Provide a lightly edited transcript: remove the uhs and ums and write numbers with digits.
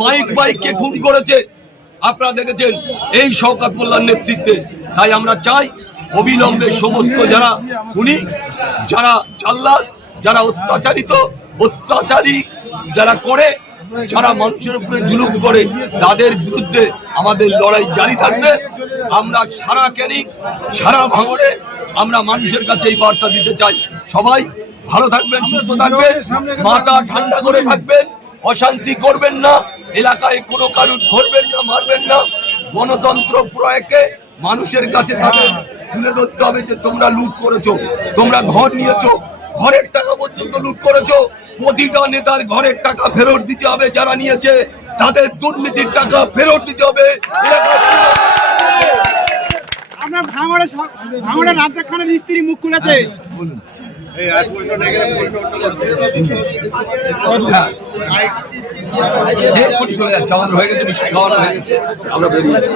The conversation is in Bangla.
মাইক ভাইকে খুন করেছে আপনারা দেখেছেন এই শওকত মোল্লার নেতৃত্বে। তাই আমরা চাই অবিলম্বে সমস্ত যারা খুনি, যারা জাল্লাদ, যারা অত্যাচারী যারা করে, যারা মানুষের উপরে জুলুম করে, তাদের বিরুদ্ধে আমাদের লড়াই জারি থাকবে। আমরা সারা ক্যানিং, সারা ভাঙড়ে আমরা মানুষের কাছে এই বার্তা দিতে চাই, সবাই ভালো থাকবেন, সুস্থ থাকবেন, মাথা ঠান্ডা করে থাকবেন, অশান্তি করবেন না, এলাকায় কোনো কারুর ধরবেন না, মারবেন না। গণতন্ত্র প্রয়োগে মানুষের কাছে তাদের তুলে ধরতে হবে যে তোমরা লুট করেছো, তোমরা ঘর নিয়েছো, ঘরের টাকা পর্যন্ত লুট করেছো। প্রতিটা নেতার ঘরের টাকা ফেরত দিতে হবে, যারা নিয়েছে তাদের দুর্নীতির টাকা ফেরত দিতে হবে। আমরা ভাঙড়ে রাজ্জাক খানের স্ত্রী মুখ খুলেছে, চলে যাচ্ছে, আমাদের হয়ে গেছে, মিষ্টি খাওয়ানো হয়ে গেছে, আমরা বেরিয়ে যাচ্ছি।